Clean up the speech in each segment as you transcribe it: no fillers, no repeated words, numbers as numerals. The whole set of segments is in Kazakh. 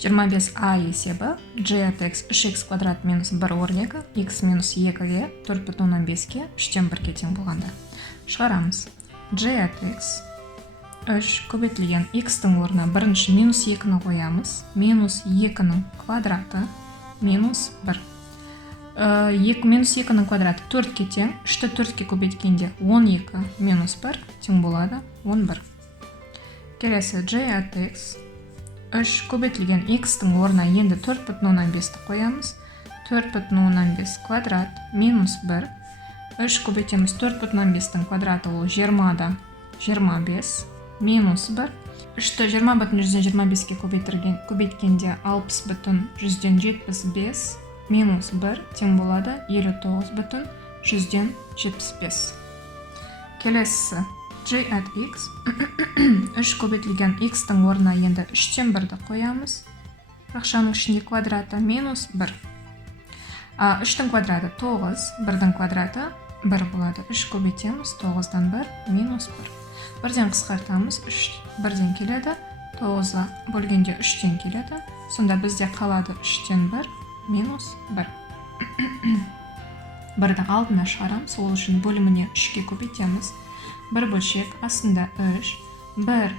25a есебі g от x 3x квадрат минус 1 орнегі x минус 2-ге 4,5-ге 3-тен 1-ге тең болғанда. Шығарамыз. g от x 3 көбейтілген x-тің орнына бірінші минус 2-ні қоямыз. Минус 2-ның квадраты минус 1. Минус 2-ның квадраты 4-ке тең. 3-ті 4-ке көбейткенде 12 минус 1 тең болады 11. Келесі g от x 3 көбейтілген x-тің орнына енді 4,5-ті қоямыз. 4,5 квадрат минус 1. 3 көбейтеміз 4,5-тің квадраты ол 20-да 25 минус 1. 3-ті 20,125-ке көбейткенде 60,175 минус 1 тең болады 59,175. Келесі g от x 3 көбейтілген x-тің орнына енді 3-тен 1-ді қоямыз. Ақшаның ішінде квадраты минус 1. 3-тің квадраты 9, 1-дің квадраты 1 болады. 3 көбейтеміз 9-дан 1 минус 1. 1-ден қысқартамыз 3 1-ден келеді. 9-ға бөлгенде 3-тен келеді. Сонда бізде қалады 3-тен 1 минус 1. 1-ді алдына шығарамыз. Сол үшін бөліміне 3-ке көбейтеміз. 1 бөлшек астында 3, 1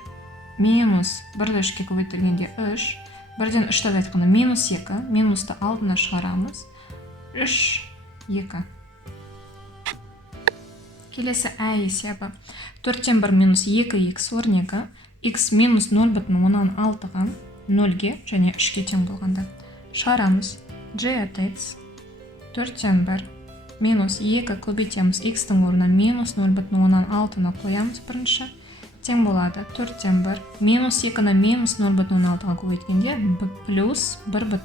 минус 1-ді 3-ке көбейтілгенде 3, 1-ден 3-ті айтқанда минус 2, минусты алдына шығарамыз, 3, 2. Келесі ә есебі 4-тен 1 минус 2x орнегі x минус 0,16-ға 0-ге және 3-ке тең болғанда. Шығарамыз. g от x 4-тен 1 минус 2 көбейтеміз x-тің орнына минус 0,16-ны қоямыз бірінші. Тең болады 4-тен 1 минус 2-ні минус 0,16-ға көбейткенде плюс 1,2.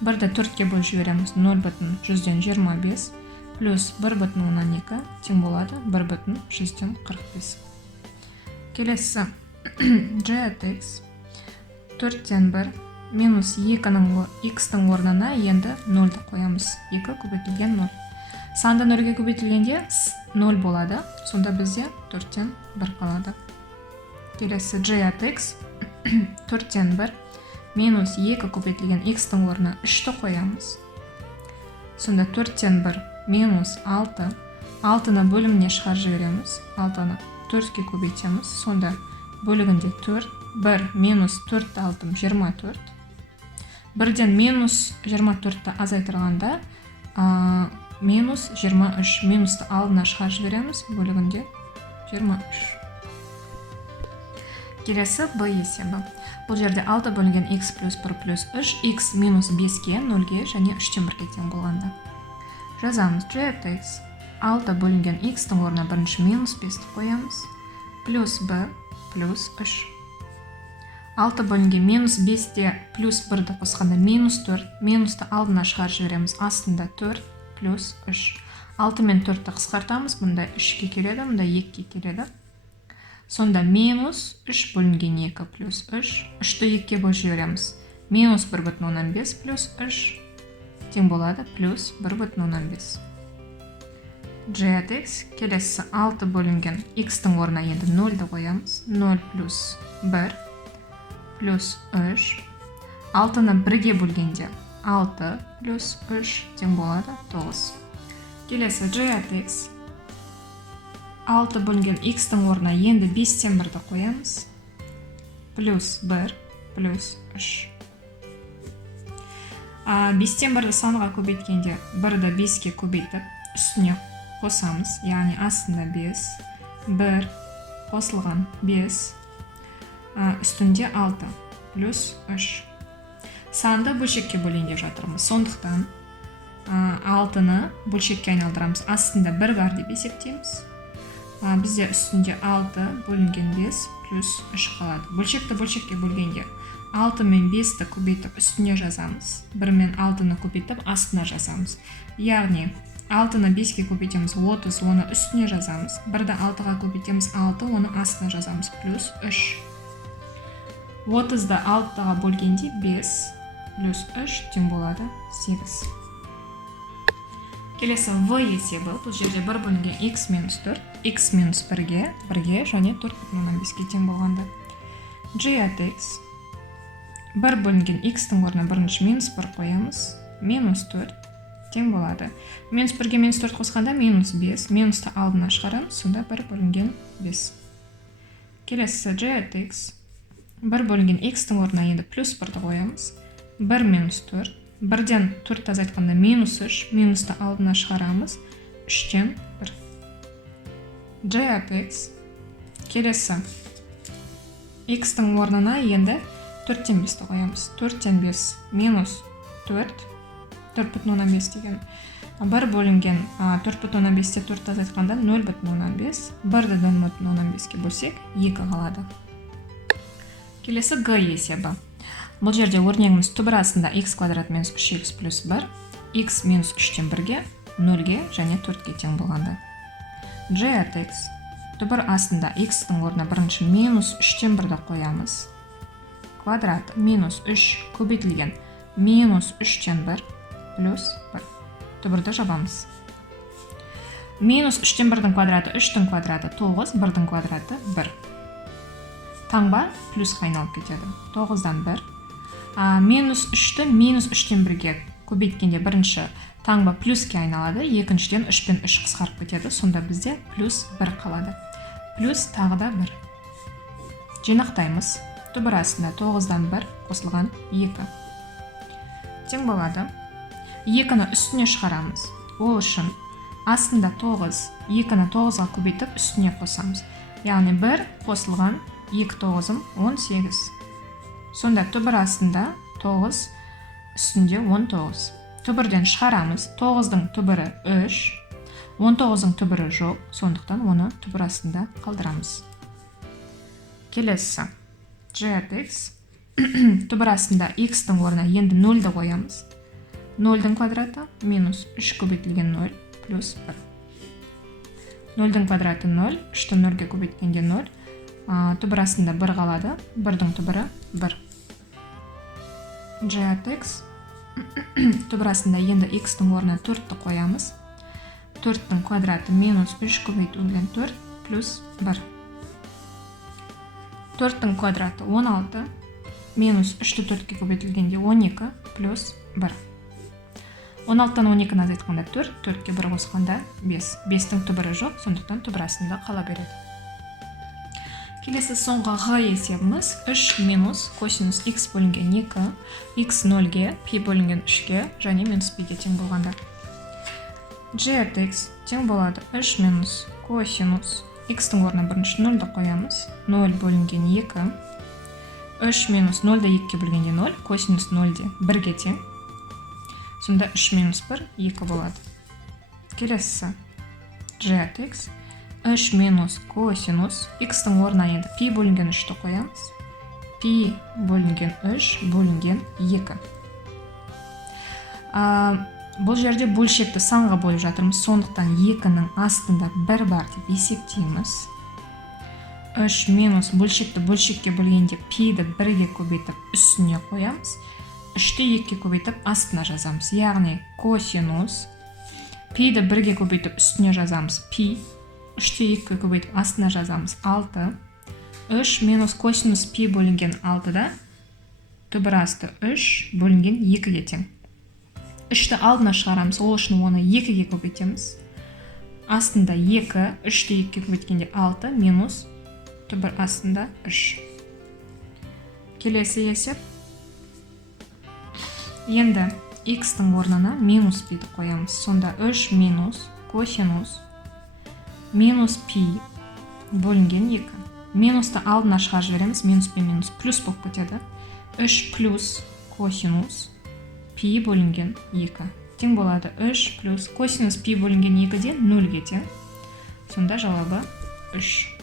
1-ді 4-ке бөліп жібереміз 0,125 плюс 1,2 тең болады 1,145. Келесі g от x 4-тен 1 минус 2-ның x-тің орнына енді 0-ді қоямыз. 2 көбейтілген 0. Санды 0-ге көбейтілгенде 0 болады. Сонда бізде 4-тен 1 қалады. Келесі g от x 4-тен 1 минус 2 көбейтілген x-тің орнына 3-ті қоямыз. Сонда 4-тен 1 минус 6. 6-ны бөліміне шығарып жібереміз. 6-ны 4-ке көбейтеміз. Сонда бөлігінде 4. 1 минус 4 алдым 24. 1-ден минус 24-ті азайтырғанда минус 23. Минусты алдына шығарып жібереміз. Бөлігінде 23. Келесі b есебі. Бұл жерде 6 бөлінген x плюс 1 плюс 3, x минус 5-ге, 0-ге және 3-тен 1-ге тең болғанда. Жазамыз. g от x 6 бөлінген x-тің орнына бірінші минус 5-ті қоямыз. Плюс b плюс 3. 6 бөлінген минус 5-те плюс 1-ді қосқанда минус 4. Минусты алдына шығарып жібереміз. Астында 4 плюс 3. 6 мен 4-ті қысқартамыз. Бұнда 3-ке келеді, бұнда 2-ке келеді. Сонда минус 3 бөлінген 2 плюс 3. 3-ті 2-ке бөліп жібереміз. Минус 1,5 плюс 3 тең болады плюс 1,5. g от x келесі 6 бөлінген x-тің орнына енді 0-ді қоямыз. 0 плюс 1 плюс 3. 6-ны 1-ге бөлгенде 6 плюс 3 тең болады 9. Келесі g от x 6 бөлінген x-тің орнына енді 5-тен 1-ді қоямыз. Плюс 1 плюс 3. 5-тен 1-ді санға көбейткенде 1-ді 5-ке көбейтіп үстіне қосамыз. Яғни астында 5, 1 қосылған 5, үстінде 6 плюс 3. Санды бөлшекке бөлейін деп жатырмыз. Сондықтан 6-ны бөлшекке айналдырамыз. Астында 1 бар деп есептейміз. Бізде үстінде 6 бөлінген 5 плюс 3 қалады. Бөлшекті бөлшекке бөлгенде 6 мен 5-ті көбейтіп үстіне жазамыз. 1 мен 6-ны көбейтіп астына жазамыз. Яғни 6-ны 5-ке көбейтеміз 30, оны үстіне жазамыз. 1-ді 6-ға көбейтеміз 6, оны астына жазамыз плюс 3. 30-ды 6-ға бөлгенде 5 плюс 3 тең болады 8. Келесі v есебі. Бұл жерде 1 бөлінген x минус 4, x минус 1-ге және 4,5-ге тең болғанда. g от x 1 бөлінген x-тің орнына бірінші минус 1 қоямыз. Минус 4 тең болады. Минус 1-ге минус 4 қосқанда минус 5. Минусты алдына шығарамыз, сонда 1 бөлінген 5. Келесі g от x. 1 бөлінген x-тің орнына енді плюс 1-ді қоямыз. 1 минус 4. 1-ден 4 азайтқанда минус 3. Минусты алдына шығарамыз. 3-тен 1. g от x. Келесі x-тің орнына енді 4-тен 5-ті қоямыз. 4-тен 5 минус 4. 4,5 деген. 1 бөлінген 4,5-те 4 азайтқанда 0,5. 1-ді 0,5-ке бөлсек 2 қалады. Келесі g есебі. Бұл жерде өрнегіміз түбір астында x квадрат минус 3x плюс 1, x минус 3-тен 1-ге, 0-ге және 4-ге тең болғанда. g от x. Түбір астында x-тің орнына бірінші минус 3-тен 1-ді қоямыз. Квадрат минус 3 көбейтілген минус 3-тен 1 плюс 1. Түбірді жабамыз. Минус 3-тен 1-дің квадраты 3-тің квадраты 9, 1-дің квадраты 1. Таңба плюсқа айналып кетеді. 9-дан 1. Минус 3-ті минус 3-тен 1-ге көбейткенде бірінші таңба плюске айналады, екіншіден 3 пен 3 қысқарып кетеді, сонда бізде плюс 1 қалады. Плюс тағы да 1. Жинақтаймыз. Түбір астында 9-дан 1 қосылған 2. Тең болады. 2-ні үстіне шығарамыз. Ол үшін астында 9, 2-ні 9-ға көбейтіп үстіне қосамыз. Яғни 1 қосылған 2 9-ым 18. Сонда түбір астында 9, үстінде 19. Түбірден шығарамыз. 9-дың түбірі 3, 19-дың түбірі жоқ, сондықтан оны түбір астында қалдырамыз. Келесі g от x. Түбір астында x-тің орнына енді 0-ді қоямыз. 0-дің квадраты минус 3 көбейтілген 0 плюс 1. 0-дің квадраты 0, 3-ті 0-ге көбейткенде 0. Түбір астында 1 қалады, 1-дің түбірі 1. g от x. Түбір астында енді x-тің орнына 4-ті қоямыз. 4-тің квадраты минус 3 көбейтілген 4 плюс 1. 4-тің квадраты 16, минус 3-ті 4-ке көбейтілгенде 12 плюс 1. 16-тан 12-ні азайтқанда 4, 4-ке 1 қосқанда 5. 5-тің түбірі жоқ, сондықтан түбір астында қала береді. Келесі соңғы g есебіміз 3 минус косинус x бөлінген 2, x 0-ге, пи бөлінген 3-ге және минус пиге тең болғанда. g от x тең болады 3 минус косинус x-тің орнына бірінші 0-ді қоямыз. 0 бөлінген 2. 3 минус 0-ді 2-ке бөлгенде 0, косинус 0-де 1-ге тең. Сонда 3 минус 1, 2 болады. Келесі g от x. 3 минус косинус x-тің орнына енді пи бөлінген 3-ті қоямыз. Пи бөлінген 3 бөлінген 2. Бұл жерде бөлшекті санға бөліп жатырмыз, сондықтан 2-нің астында 1 бар деп есептейміз. 3 минус бөлшекті бөлшекке бөлгенде пиді 1-ге көбейтіп үстіне қоямыз. 3-ті 2-ке көбейтіп астына жазамыз. Яғни косинус пиді 1-ге көбейтіп үстіне жазамыз пи. 3-ті 2-ке көбейтіп астына жазамыз 6. 3 минус косинус пи бөлінген 6-да түбір асты 3 бөлінген 2-ге тең. 3-ті алдына шығарамыз, ол үшін оны 2-ге көбейтеміз. Астында 2, 3-ті 2-ке көбейткенде 6 минус түбір астында 3. Келесі есеп. Енді x-тің орнына минус пиді қоямыз. Сонда 3 минус косинус минус пи бөлінген 2. Минусты алдына шығарып жібереміз. Минус пи минус плюс болып кетеді. 3 плюс косинус пи бөлінген 2. Тең болады 3 плюс косинус пи бөлінген 2-де 0-ге тең. Сонда жауабы 3.